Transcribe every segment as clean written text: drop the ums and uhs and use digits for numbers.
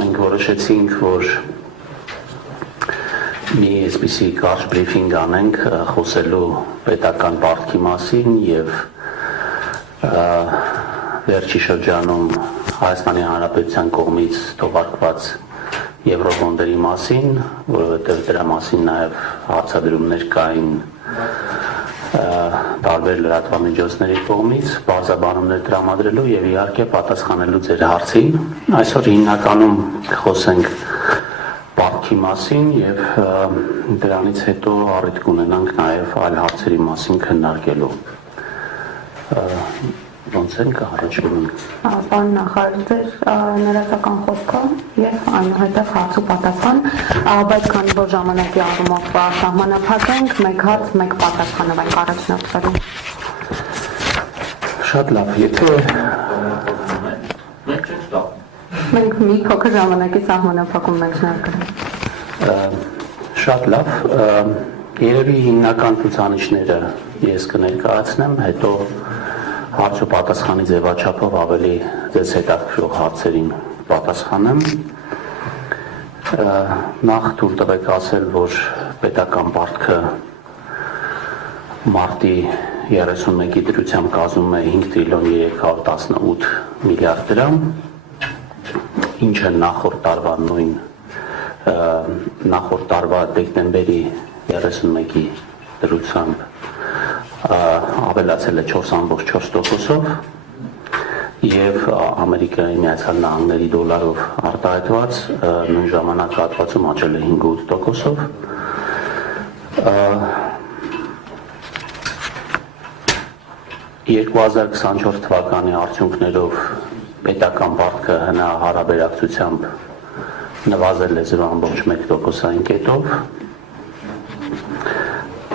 մենք որոշեցինք, որ մի այսպիսի կարճ բրիֆինգ անենք խոսելու պետական պարտքի մասին եւ վերջի շրջանում Հայաստանի Հանրապետության կողմից թողարկված եվրոֆոնդերի մասին, որովհետեւ դրա մասին նաեւ հարցադրումներ կային տարբեր լրատվամիջոցների կողմից, բարձրաբանումներ տրամադրելու եւ իհարկե պատասխանելու ձեր հարցին։ Այսօր հիմնականում խոսենք պարտքի մասին եւ դրանից հետո առիթ կունենանք նաեւ այլ հարցերի մասին քննարկելու։ Ոնց ենք առաջանում։ Պարոն նախարար, ձեր ներածական խոսքը եւ այնուհետեւ հարց ու պատասխան, բայց քանի որ ժամանակի առումով սահմանափակ ենք, մեկ հարց, մեկ պատասխանով ենք առաջնորդվելու։ Շատ լավ, եթե մենք մի փոքր ժամանակի սահմանափակում ենք շնորհակալ։ Շատ լավ, երևի հիմնական ցուցանիշները ես կներկայացնեմ, հետո հարց ու պատասխանի ձևաչափով ավելի ձեզ հետաքրքրող հարցերին պատասխանեմ։ Նախ թույլ տվեք ասել, որ պետական պարտքը մարտի 31-ի դրությամբ կազմում է 5 տրիլիոն 318 միլիարդ դրամ, ինչը նախորդ տարվա դեկտեմբերի 31-ի դրությամբ ավելացել է 4.4%-ով եւ Ամերիկայի Միացյալ Նահանգների դոլարով արտահայտված նույն ժամանակահատվածում աճել է 5.8%-ով։ 2024 թվականի արդյունքներով պետական պարտքը հնարաբերակցությամբ նվազել է 0.1%-ային կետով։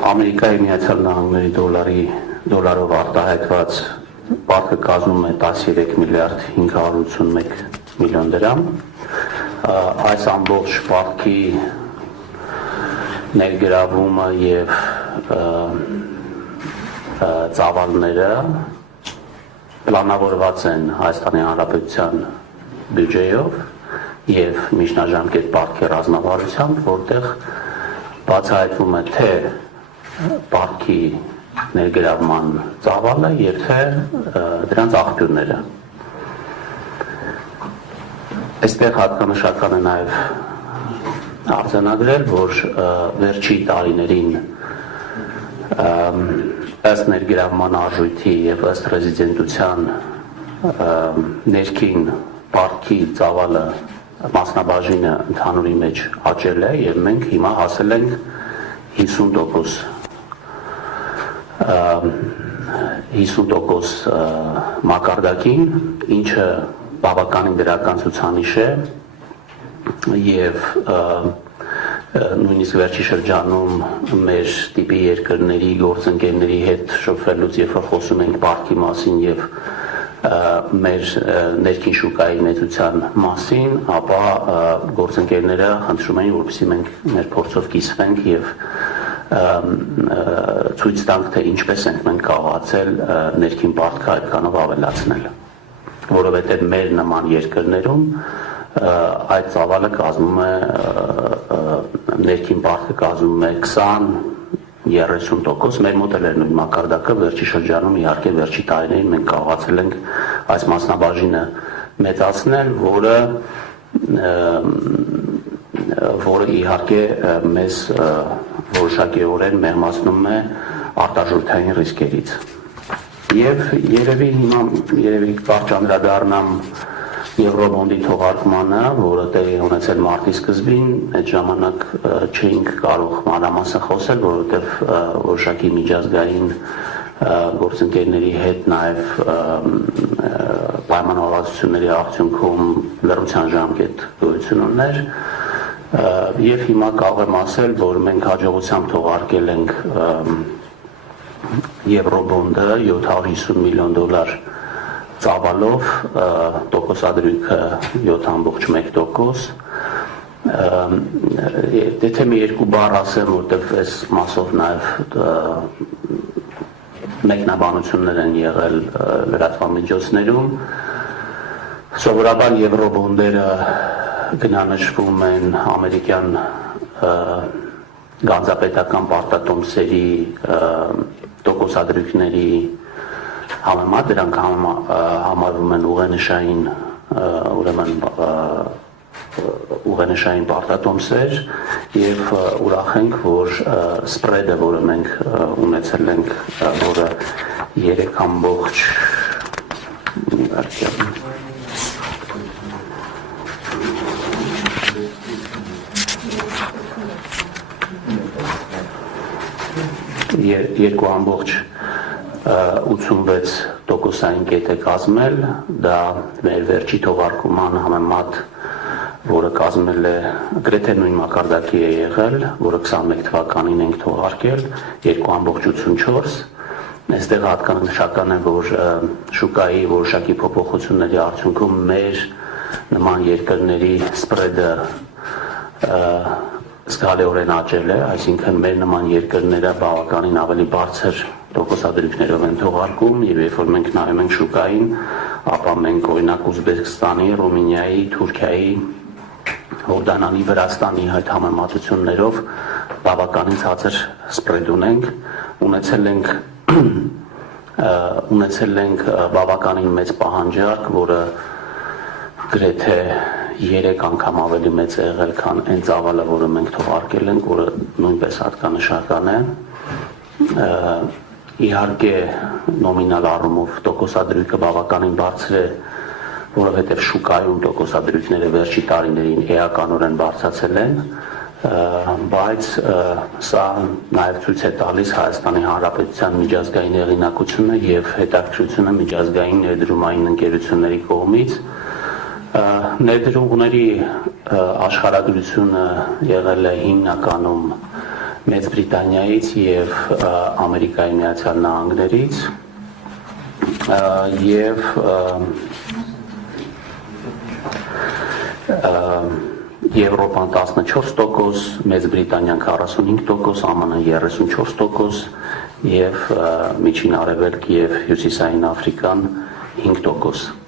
Ամերիկայի Միացյալ Նահանգների դոլարով արտահայտված պարտքը կազմում է 13 միլիարդ 581 միլիոն դրամ։ Այս ամբողջ պարտքի ներգրավումը եւ ծավալները պլանավորված են Հայաստանի Հանրապետության բյուջեով եւ միջնաժամկետ պարտքի ռազմավարությամբ, որտեղ բացահայտվում է թե պարտքի ներգրավման ծավալը եւ թե դրանց աղբյուրները։ Այստեղ հատկանշական է նաեւ արձանագրել, որ վերջի տարիներին ըստ ներգրավման արժույթի եւ ըստ ռեզիդենտության ներքին պարտքի ծավալը մասնաբաժինը ընդհանուրի մեջ աճել է եւ մենք հիմա հասել ենք 50% մակարդակին, ինչը բավականին դրական ցուցանիշ է եւ նույնիսկ վերջի շրջանում մեր տիպի երկրների գործընկերների հետ շփվելուց, երբ որ խոսում ենք պարտքի մասին եւ մեր ներքին շուկայի մեծության մասին, ապա գործընկերները խնդրում են, որպեսզի մենք մեր փորձով կիսվենք եւ ցույց տանք, թե ինչպես ենք մենք կարողացել ներքին պարտքը այդքանով ավելացնել, որովհետեւ մեր նման երկրներում այդ ծավալը կազմում է ներքին պարտքը կազմում է 20-30%, մեր մոտ էլ է նույն մակարդակը, վերջի շրջանում իհարկե վերջի տարիներին մենք կարողացել ենք այս մասնաբաժինը մեծացնել, որը իհարկե մեզ որոշակիորեն մեղմացնում է արտարժութային ռիսկերից։ Եվ երևի կարճ անդրադառնամ Եվրոբոնդի թողարկմանը, որը տեղի ունեցել մարտի սկզբին, այդ ժամանակ չէինք կարող մանրամասն խոսել, որովհետև որոշակի միջազգային գործընկերների հետ նաև պայմանավորվածությունների արդյունքում լռության ժամկետ գոյություն ուներ, եւ հիմա կարող եմ ասել, որ մենք հաջողությամբ թողարկել ենք Եվրոբոնդը 750 միլիոն դոլար ծավալով, տոկոսադրույքը 7.1%, եթե մի երկու բառ ասեմ, որտեղ այս մասով նաև մեկնաբանություններ են եղել լրատվամիջոցներում, սովորաբար եվրոբոնդերը գնանշվում են ամերիկյան գանձապետական պարտատոմսերի տոկոսադրույքների համեմատ, դրանք համարվում են ուղենշային պարտատոմսեր եւ ուրախ ենք, որ սպրեդը, որը մենք ունեցել ենք, որը 2.86% կետ է կազմել, դա մեր վերջի թողարկման համեմատ, որը կազմել է գրեթե նույն մակարդակի է եղել, որը 21 թվականին ենք թողարկել, 2.84. Այստեղ հատկանշական է, որ շուկայի որոշակի փոփոխությունների արդյունքում մեր նման երկրների սպրեդը զգալիորեն աճել է, այսինքն մեր նման երկրները բավականին ավելի բարձր տոկոսադրույքներով են թողարկում, եւ երբ որ մենք նայում ենք շուկային, ապա մենք օրինակ Ուզբեկստանի, Ռումինիայի, Թուրքիայի, Հորդանանի, Վրաստանի հետ համեմատություններով բավականին ցածր սպրեդ ունենք, ունեցել ենք բավականին մեծ պահանջարկ, որը գրեթե 3 անգամ ավելի մեծ է եղել, քան այն ծավալը, որը մենք թողարկել ենք, որը նույնպես հատկանշական է։ Իհարկե նոմինալ առումով տոկոսադրույքը բավականին բարձր է, որովհետև շուկայում տոկոսադրույքները վերջի տարիներին էականորեն բարձրացել են, բայց սա նաև ցույց է տալիս Հայաստանի Հանրապետության միջազգային հեղինակությունը եւ հետաքրքրությունը միջազգային ներդրումային ընկերությունների կողմից։ Ներդրումների աշխարհագրությունը եղել է հիմնականում Մեծ Բրիտանիայից եւ Ամերիկայի Միացյալ Նահանգներից եւ Եվրոպան 14%, Մեծ Բրիտանիան 45%, ԱՄՆ 34% եւ Միջին Արևելք եւ Հյուսիսային Աֆրիկան 5%։